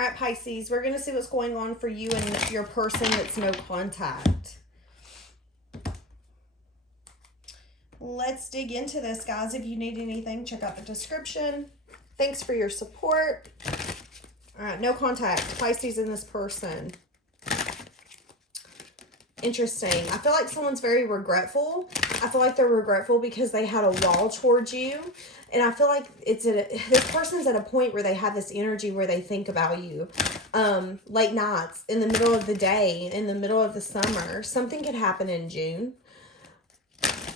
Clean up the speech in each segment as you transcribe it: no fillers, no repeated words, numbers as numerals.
All right, Pisces, we're going to see what's going on for you and your person that's no contact. Let's dig into this, guys. If you need anything, check out the description. Thanks for your support. All right, no contact. Pisces and this person. Interesting. I feel like someone's very regretful. I feel like they're regretful because they had a wall towards you. And I feel like this person's at a point where they have this energy where they think about you. Late nights, in the middle of the day, in the middle of the summer. Something could happen in June.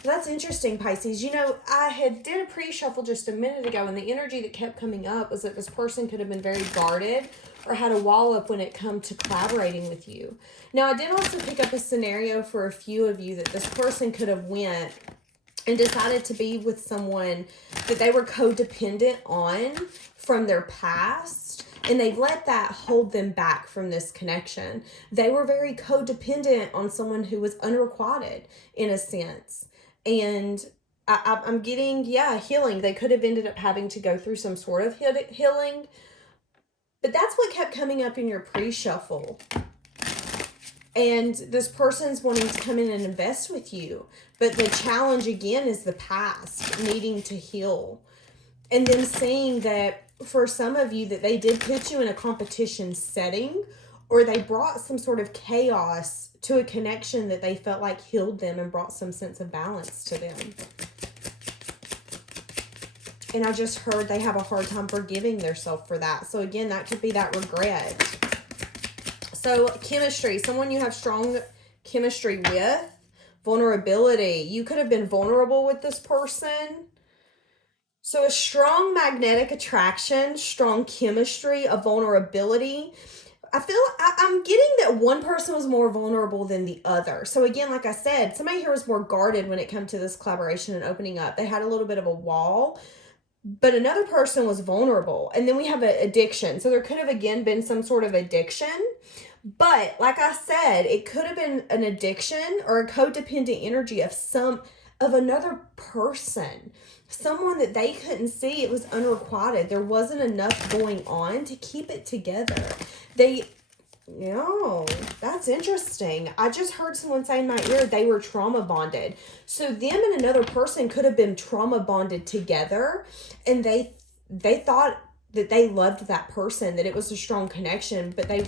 That's interesting, Pisces. You know, I did a pre-shuffle just a minute ago, and the energy that kept coming up was that this person could have been very guarded or had a wall up when it come to collaborating with you. Now, I did also pick up a scenario for a few of you that this person could have went and decided to be with someone that they were codependent on from their past, and they've let that hold them back from this connection. They were very codependent on someone who was unrequited in a sense. And I'm getting, healing. They could have ended up having to go through some sort of healing. But that's what kept coming up in your pre-shuffle. And this person's wanting to come in and invest with you. But the challenge, again, is the past, needing to heal. And then seeing that for some of you that they did put you in a competition setting, or they brought some sort of chaos to a connection that they felt like healed them and brought some sense of balance to them. And I just heard they have a hard time forgiving themselves for that. So again, that could be that regret. So chemistry, someone you have strong chemistry with. Vulnerability, you could have been vulnerable with this person. So a strong magnetic attraction, strong chemistry, a vulnerability. I'm getting that one person was more vulnerable than the other. So again, like I said, somebody here was more guarded when it came to this collaboration and opening up. They had a little bit of a wall, but another person was vulnerable. And then we have an addiction. So there could have, again, been some sort of addiction. But like I said, it could have been an addiction or a codependent energy of another person. Someone that they couldn't see. It was unrequited. There wasn't enough going on to keep it together. That's interesting. I just heard someone say in my ear they were trauma bonded. So them and another person could have been trauma bonded together, and they thought that they loved that person, that it was a strong connection, but they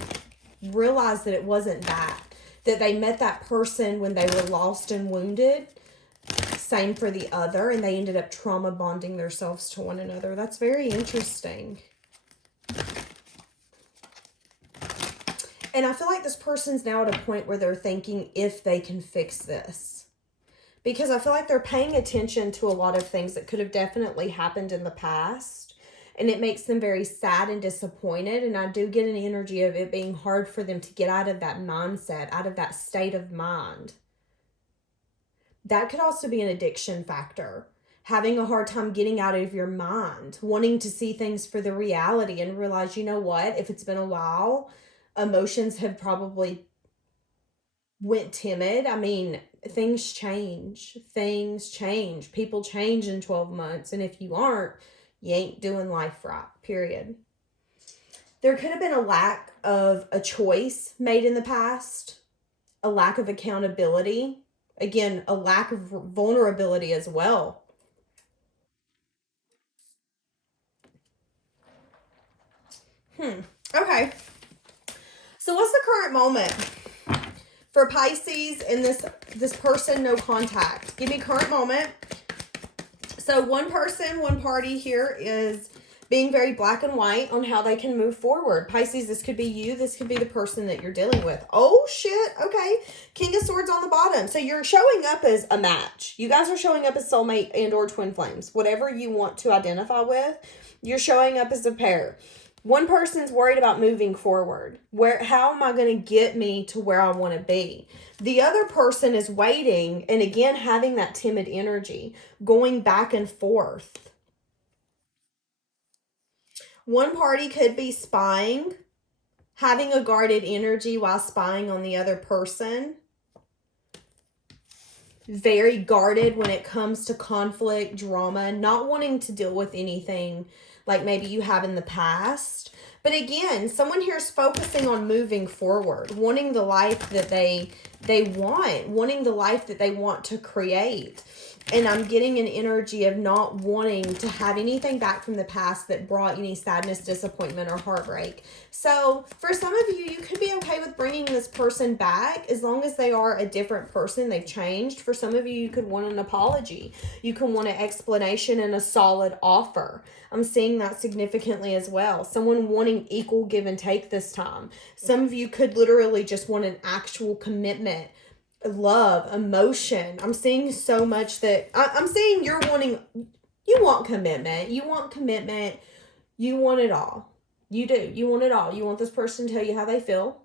realized that it wasn't that they met that person when they were lost and wounded. Same for the other, and they ended up trauma bonding themselves to one another. That's very interesting. And I feel like this person's now at a point where they're thinking if they can fix this. Because I feel like they're paying attention to a lot of things that could have definitely happened in the past. And it makes them very sad and disappointed. And I do get an energy of it being hard for them to get out of that mindset, out of that state of mind. That could also be an addiction factor. Having a hard time getting out of your mind. Wanting to see things for the reality and realize, you know what? If it's been a while, emotions have probably went timid. I mean, things change. People change in 12 months. And if you aren't, you ain't doing life right, period. There could have been a lack of a choice made in the past. A lack of accountability. Again, a lack of vulnerability as well. Okay. So what's the current moment for Pisces and this person, no contact? Give me current moment. So one person, one party here is being very black and white on how they can move forward. Pisces, this could be you. This could be the person that you're dealing with. Oh, shit. Okay. King of Swords on the bottom. So you're showing up as a match. You guys are showing up as soulmate and or twin flames. Whatever you want to identify with, you're showing up as a pair. One person's worried about moving forward. How am I going to get me to where I want to be? The other person is waiting and again having that timid energy, going back and forth. One party could be spying, having a guarded energy while spying on the other person. Very guarded when it comes to conflict, drama, not wanting to deal with anything like maybe you have in the past. But again, someone here is focusing on moving forward, wanting the life that they want, wanting the life that they want to create. And I'm getting an energy of not wanting to have anything back from the past that brought any sadness, disappointment, or heartbreak. So for some of you, you could be okay with bringing this person back as long as they are a different person. They've changed. For some of you, you could want an apology. You can want an explanation and a solid offer. I'm seeing that significantly as well. Someone wanting equal give and take this time. Some of you could literally just want an actual commitment, love, emotion. I'm seeing so much that I'm seeing you want commitment. You want commitment. You want it all. You do. You want it all. You want this person to tell you how they feel,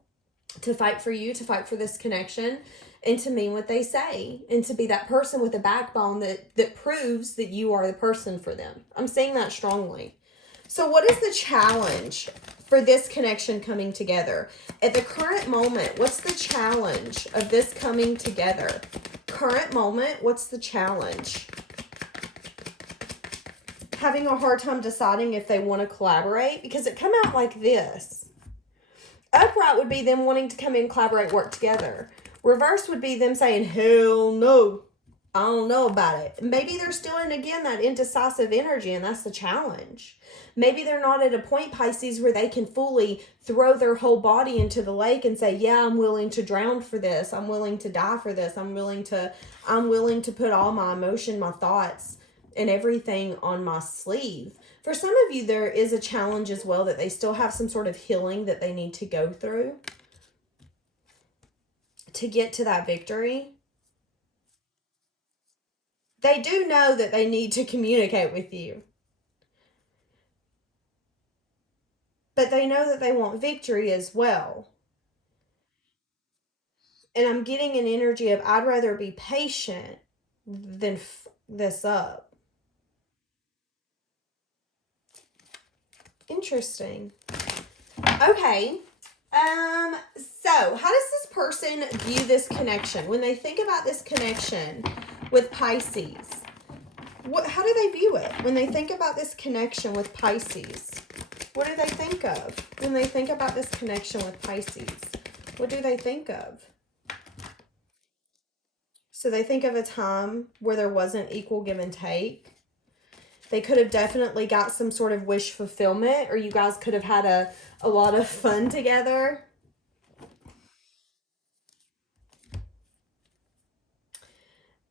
to fight for you, to fight for this connection, and to mean what they say, and to be that person with a backbone that proves that you are the person for them. I'm saying that strongly. So what is the challenge for this connection coming together? At the current moment, what's the challenge of this coming together? Current moment, what's the challenge? Having a hard time deciding if they want to collaborate, because it come out like this. Upright would be them wanting to come in, collaborate, work together. Reverse would be them saying, hell no, I don't know about it. Maybe they're still in, again, that indecisive energy, and that's the challenge. Maybe they're not at a point, Pisces, where they can fully throw their whole body into the lake and say, yeah, I'm willing to drown for this. I'm willing to die for this. I'm willing to put all my emotion, my thoughts, and everything on my sleeve. For some of you, there is a challenge as well, that they still have some sort of healing that they need to go through to get to that victory. They do know that they need to communicate with you, but they know that they want victory as well. And I'm getting an energy of, I'd rather be patient than this up. Interesting. Okay. So how does this person view this connection? When they think about this connection with Pisces, how do they view it? When they think about this connection with Pisces, what do they think of? When they think about this connection with Pisces, what do they think of? So they think of a time where there wasn't equal give and take. They could have definitely got some sort of wish fulfillment, or you guys could have had a lot of fun together.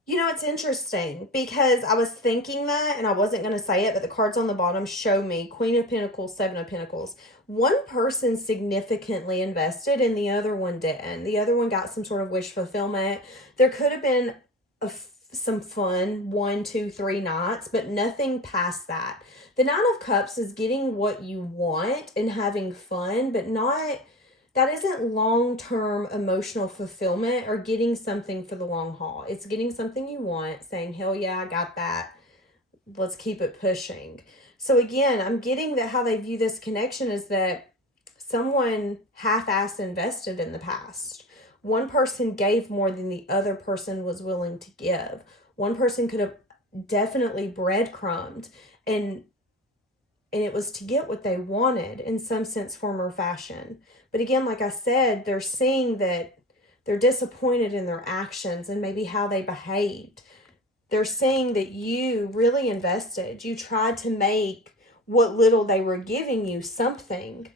You know, it's interesting because I was thinking that and I wasn't going to say it, but the cards on the bottom show me Queen of Pentacles, Seven of Pentacles. One person significantly invested and the other one didn't. The other one got some sort of wish fulfillment. There could have been some fun 1, 2, 3 nights, but nothing past that. The Nine of Cups is getting what you want and having fun, but that isn't long-term emotional fulfillment or getting something for the long haul. It's getting something you want, saying, hell yeah, I got that. Let's keep it pushing. So again, I'm getting that how they view this connection is that someone half-assed invested in the past. One person gave more than the other person was willing to give. One person could have definitely breadcrumbed, and it was to get what they wanted in some sense, form, or fashion. But again, like I said, they're seeing that they're disappointed in their actions and maybe how they behaved. They're seeing that you really invested. You tried to make what little they were giving you something.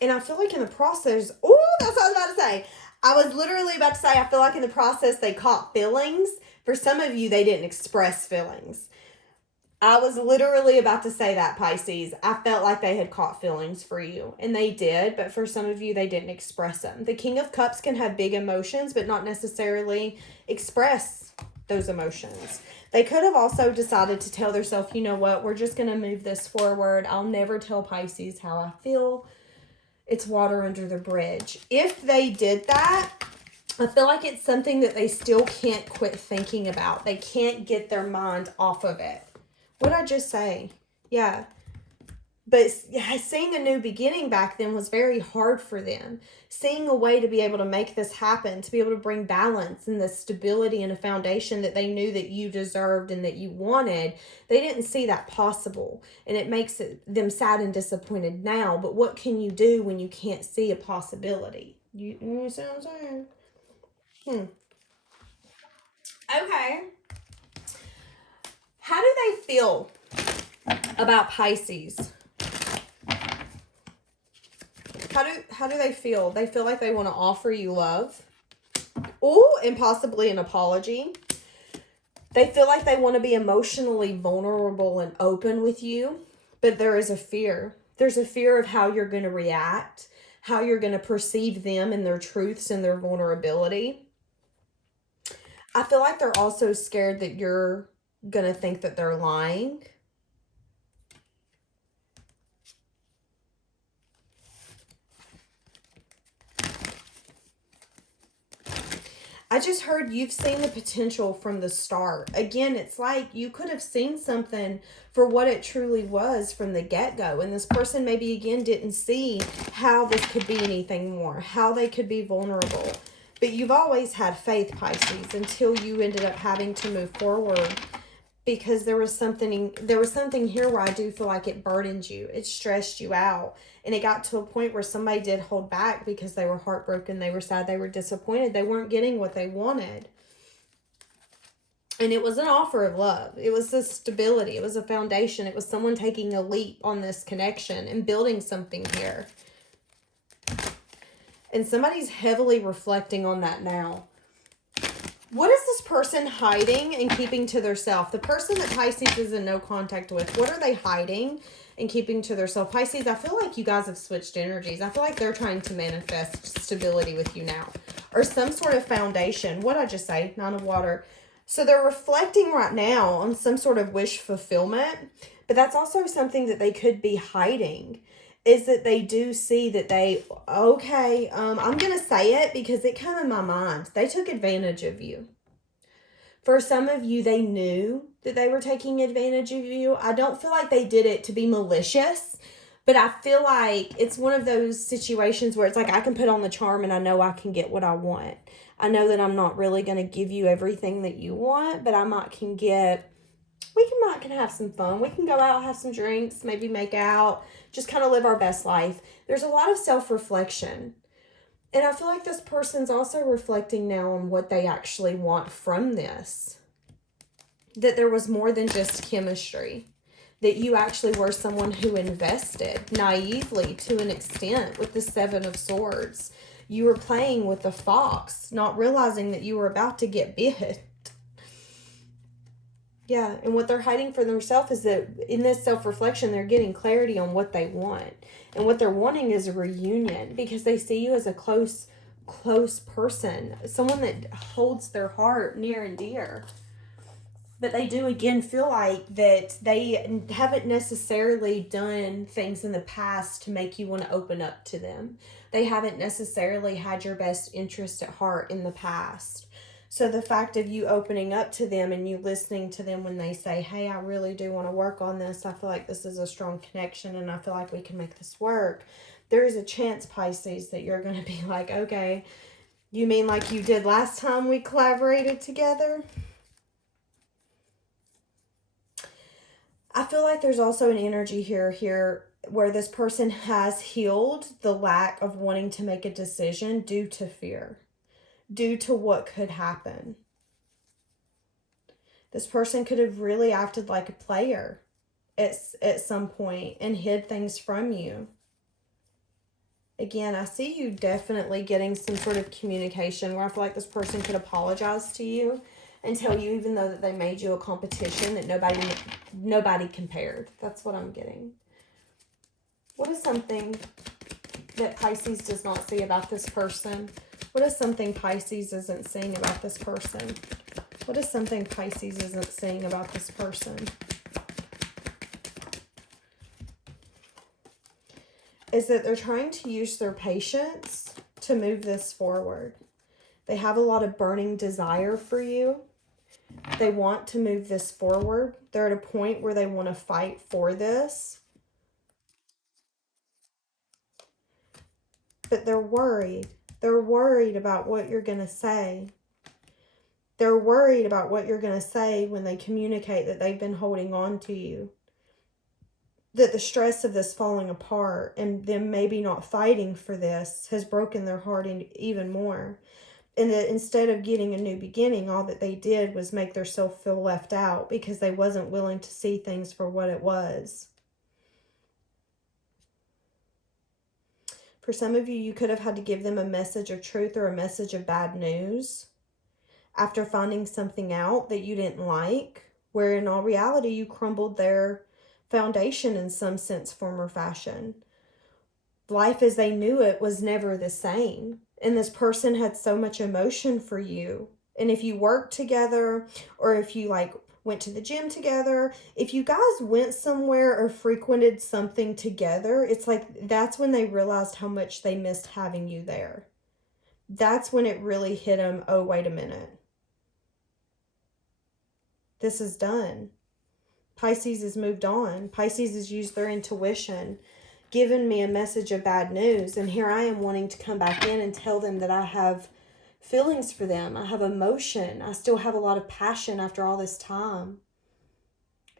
And I feel like in the process, that's what I was about to say. I was literally about to say, I feel like in the process they caught feelings. For some of you, they didn't express feelings. I was literally about to say that, Pisces. I felt like they had caught feelings for you, and they did, but for some of you, they didn't express them. The King of Cups can have big emotions, but not necessarily express those emotions. They could have also decided to tell themselves, you know what, we're just going to move this forward. I'll never tell Pisces how I feel. It's water under the bridge. If they did that, I feel like it's something that they still can't quit thinking about. They can't get their mind off of it. What did I just say? Yeah. But seeing a new beginning back then was very hard for them. Seeing a way to be able to make this happen, to be able to bring balance and the stability and a foundation that they knew that you deserved and that you wanted, they didn't see that possible. And it makes them sad and disappointed now. But what can you do when you can't see a possibility? You see what I'm saying? Okay. How do they feel about Pisces? How do they feel? They feel like they want to offer you love. Oh, and possibly an apology. They feel like they want to be emotionally vulnerable and open with you, but there is a fear. There's a fear of how you're going to react, how you're going to perceive them and their truths and their vulnerability. I feel like they're also scared that you're going to think that they're lying. I just heard you've seen the potential from the start. Again, it's like you could have seen something for what it truly was from the get-go. And this person maybe, again, didn't see how this could be anything more, how they could be vulnerable. But you've always had faith, Pisces, until you ended up having to move forward. Because there was something here where I do feel like it burdened you. It stressed you out. And it got to a point where somebody did hold back because they were heartbroken. They were sad. They were disappointed. They weren't getting what they wanted. And it was an offer of love. It was the stability. It was a foundation. It was someone taking a leap on this connection and building something here. And somebody's heavily reflecting on that now. What is this person hiding and keeping to themselves? The person that Pisces is in no contact with, what are they hiding and keeping to themselves? Pisces, I feel like you guys have switched energies. I feel like they're trying to manifest stability with you now. Or some sort of foundation. What'd I just say? 9 of Water. So they're reflecting right now on some sort of wish fulfillment. But that's also something that they could be hiding. Is that they do see that I'm going to say it because it came in my mind. They took advantage of you. For some of you, they knew that they were taking advantage of you. I don't feel like they did it to be malicious, but I feel like it's one of those situations where it's like I can put on the charm and I know I can get what I want. I know that I'm not really going to give you everything that you want, but we can have some fun. We can go out, have some drinks, maybe make out, just kind of live our best life. There's a lot of self-reflection. And I feel like this person's also reflecting now on what they actually want from this. That there was more than just chemistry. That you actually were someone who invested naively to an extent with the 7 of Swords. You were playing with the fox, not realizing that you were about to get bit. Yeah, and what they're hiding for themselves is that in this self-reflection, they're getting clarity on what they want. And what they're wanting is a reunion because they see you as a close person, someone that holds their heart near and dear. But they do, again, feel like that they haven't necessarily done things in the past to make you want to open up to them. They haven't necessarily had your best interest at heart in the past. So the fact of you opening up to them and you listening to them when they say, hey, I really do want to work on this. I feel like this is a strong connection and I feel like we can make this work. There is a chance, Pisces, that you're going to be like, okay, you mean like you did last time we collaborated together? I feel like there's also an energy here where this person has healed the lack of wanting to make a decision due to fear. Due to what could happen. This person could have really acted like a player at some point and hid things from you. Again, I see you definitely getting some sort of communication where I feel like this person could apologize to you and tell you, even though that they made you a competition, that nobody compared. That's what I'm getting. What is something that Pisces does not see about this person? What is something Pisces isn't seeing about this person? What is something Pisces isn't seeing about this person? Is that they're trying to use their patience to move this forward. They have a lot of burning desire for you. They want to move this forward. They're at a point where they want to fight for this. But they're worried. They're worried about what you're going to say. They're worried about what you're going to say when they communicate that they've been holding on to you. That the stress of this falling apart and them maybe not fighting for this has broken their heart even more. And that instead of getting a new beginning, all that they did was make themselves feel left out because they wasn't willing to see things for what it was. For some of you, you could have had to give them a message of truth or a message of bad news after finding something out that you didn't like, where in all reality, you crumbled their foundation in some sense, form, or fashion. Life as they knew it was never the same. And this person had so much emotion for you. And if you worked together, or if you went to the gym together, if you guys went somewhere or frequented something together, it's like that's when they realized how much they missed having you there. That's when it really hit them, oh, wait a minute. This is done. Pisces has moved on. Pisces has used their intuition, given me a message of bad news, and here I am wanting to come back in and tell them that I have feelings for them. I have emotion. I still have a lot of passion after all this time.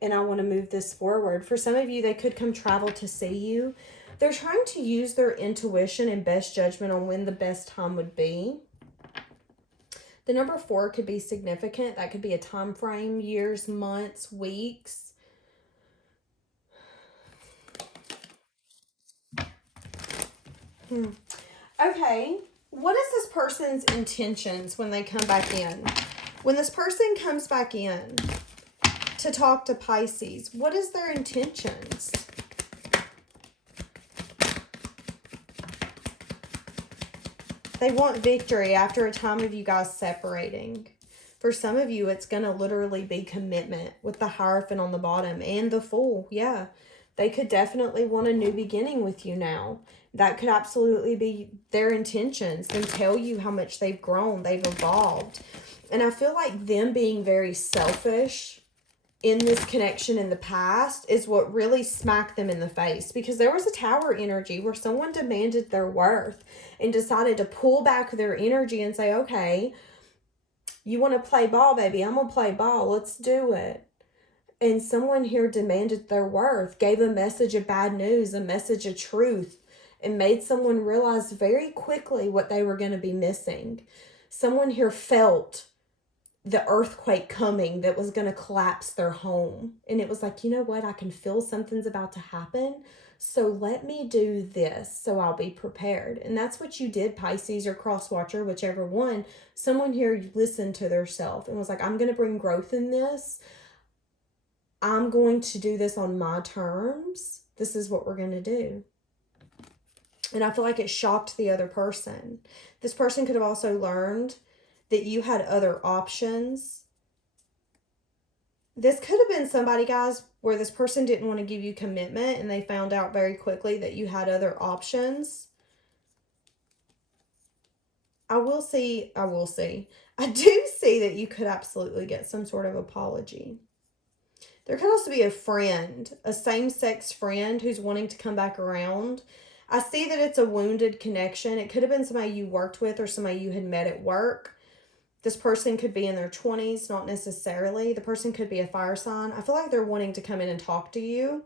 And I want to move this forward. For some of you, they could come travel to see you. They're trying to use their intuition and best judgment on when the best time would be. The number 4 could be significant. That could be a time frame, years, months, weeks. Okay. What is this person's intentions when they come back in? When this person comes back in to talk to Pisces, what is their intentions? They want victory after a time of you guys separating. For some of you, it's going to literally be commitment with the Hierophant on the bottom and the Fool. Yeah, they could definitely want a new beginning with you now. That could absolutely be their intentions. Them tell you how much they've grown, they've evolved. And I feel like them being very selfish in this connection in the past is what really smacked them in the face, because there was a Tower energy where someone demanded their worth and decided to pull back their energy and say, okay, you want to play ball, baby, I'm going to play ball. Let's do it. And someone here demanded their worth, gave a message of bad news, a message of truth, and made someone realize very quickly what they were going to be missing. Someone here felt the earthquake coming that was going to collapse their home. And it was like, you know what? I can feel something's about to happen. So let me do this so I'll be prepared. And that's what you did, Pisces or Cross Watcher, whichever one. Someone here listened to their self and was like, I'm going to bring growth in this. I'm going to do this on my terms. This is what we're going to do. And I feel like it shocked the other person. This person could have also learned that you had other options. This could have been somebody, guys, where this person didn't want to give you commitment and they found out very quickly that you had other options. I do see that you could absolutely get some sort of apology. There could also be a friend, a same-sex friend who's wanting to come back around. I see that it's a wounded connection. It could have been somebody you worked with or somebody you had met at work. This person could be in their 20s, not necessarily. The person could be a fire sign. I feel like they're wanting to come in and talk to you.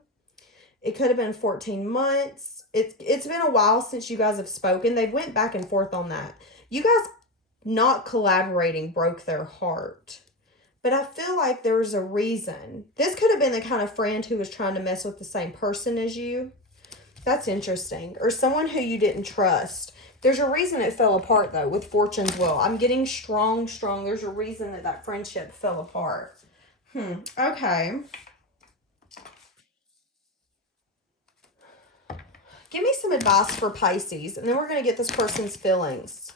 It could have been 14 months. It's been a while since you guys have spoken. They went back and forth on that. You guys not collaborating broke their heart. But I feel like there was a reason. This could have been the kind of friend who was trying to mess with the same person as you. That's interesting. Or someone who you didn't trust. There's a reason it fell apart, though, with Fortune's Wheel. I'm getting strong. There's a reason that friendship fell apart. Okay. Give me some advice for Pisces, and then we're going to get this person's feelings.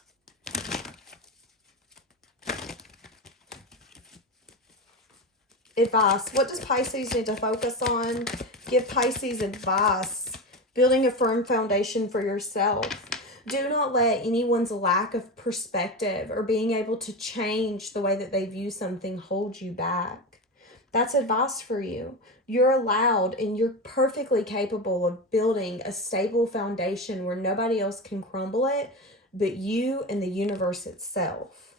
Advice. What does Pisces need to focus on? Give Pisces advice. Building a firm foundation for yourself. Do not let anyone's lack of perspective or being able to change the way that they view something hold you back. That's advice for you. You're allowed and you're perfectly capable of building a stable foundation where nobody else can crumble it but you and the universe itself.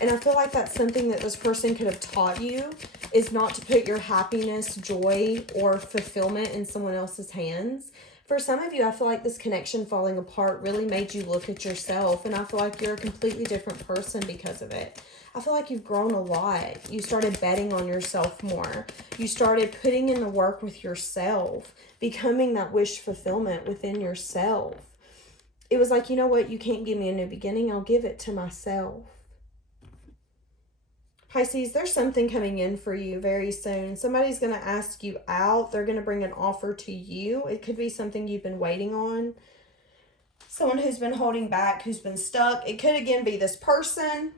And I feel like that's something that this person could have taught you, is not to put your happiness, joy, or fulfillment in someone else's hands. For some of you, I feel like this connection falling apart really made you look at yourself, and I feel like you're a completely different person because of it. I feel like you've grown a lot. You started betting on yourself more. You started putting in the work with yourself, becoming that wish fulfillment within yourself. It was like, you know what? You can't give me a new beginning. I'll give it to myself. Pisces, there's something coming in for you very soon. Somebody's going to ask you out. They're going to bring an offer to you. It could be something you've been waiting on. Someone who's been holding back, who's been stuck. It could again be this person.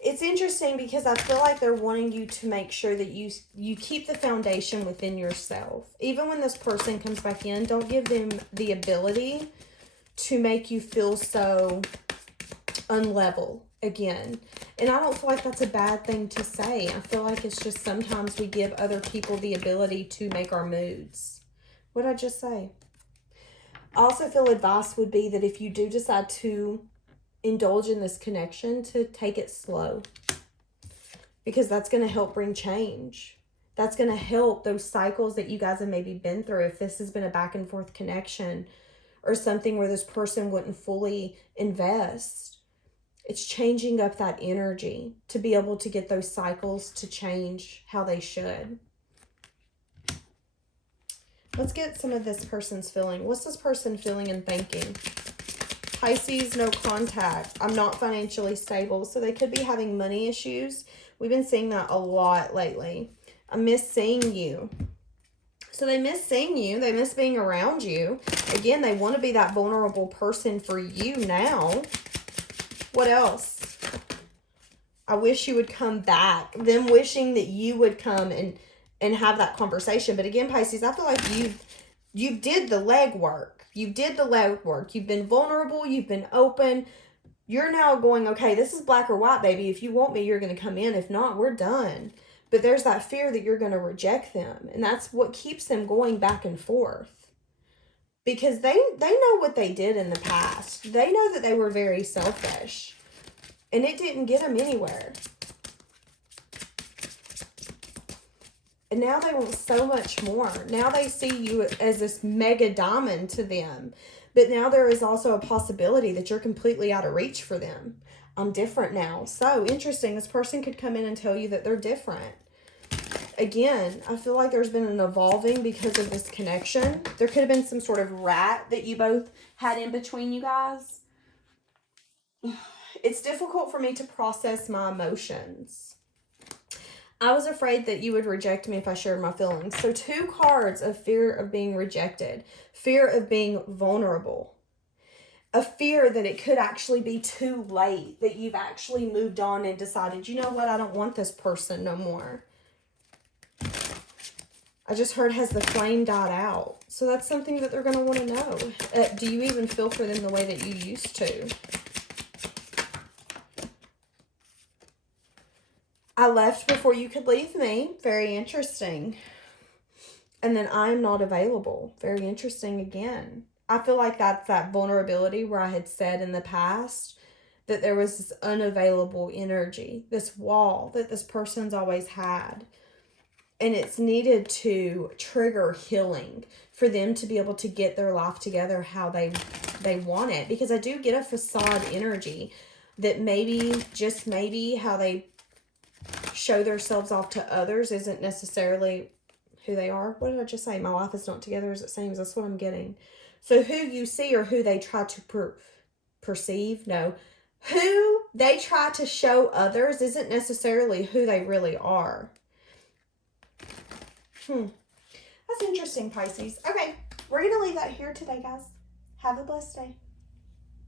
It's interesting because I feel like they're wanting you to make sure that you keep the foundation within yourself. Even when this person comes back in, don't give them the ability to make you feel so unlevel again. And I don't feel like that's a bad thing to say. I feel like it's just sometimes we give other people the ability to make our moods. What did I just say? I also feel advice would be that if you do decide to indulge in this connection, to take it slow, because that's going to help bring change. That's going to help those cycles that you guys have maybe been through. If this has been a back and forth connection or something where this person wouldn't fully invest, it's changing up that energy to be able to get those cycles to change how they should. Let's get some of this person's feeling. What's this person feeling and thinking? Pisces, no contact. I'm not financially stable. So they could be having money issues. We've been seeing that a lot lately. I miss seeing you. So they miss seeing you. They miss being around you. Again, they want to be that vulnerable person for you now. What else? I wish you would come back. Them wishing that you would come and have that conversation. But again, Pisces, I feel like you did the legwork. You did the legwork. You've been vulnerable. You've been open. You're now going, okay, this is black or white, baby. If you want me, you're going to come in. If not, we're done. But there's that fear that you're going to reject them. And that's what keeps them going back and forth. Because they know what they did in the past. They know that they were very selfish. And it didn't get them anywhere. And now they want so much more. Now they see you as this mega diamond to them. But now there is also a possibility that you're completely out of reach for them. I'm different now. So interesting. This person could come in and tell you that they're different. Again, I feel like there's been an evolving because of this connection. There could have been some sort of rat that you both had in between you guys. It's difficult for me to process my emotions. I was afraid that you would reject me if I shared my feelings. So 2 cards of fear of being rejected, fear of being vulnerable, a fear that it could actually be too late, that you've actually moved on and decided, you know what, I don't want this person no more. I just heard, has the flame died out? So that's something that they're going to want to know. Do you even feel for them the way that you used to? I left before you could leave me. Very interesting. And then I'm not available. Very interesting again. I feel like that's that vulnerability where I had said in the past that there was this unavailable energy, this wall that this person's always had. And it's needed to trigger healing for them to be able to get their life together how they want it. Because I do get a facade energy that maybe, just maybe, how they show themselves off to others isn't necessarily who they are. What did I just say? My life is not together as it seems. That's what I'm getting. So who you see or who they try to perceive, no. Who they try to show others isn't necessarily who they really are. That's interesting, Pisces. Okay, we're going to leave that here today, guys. Have a blessed day.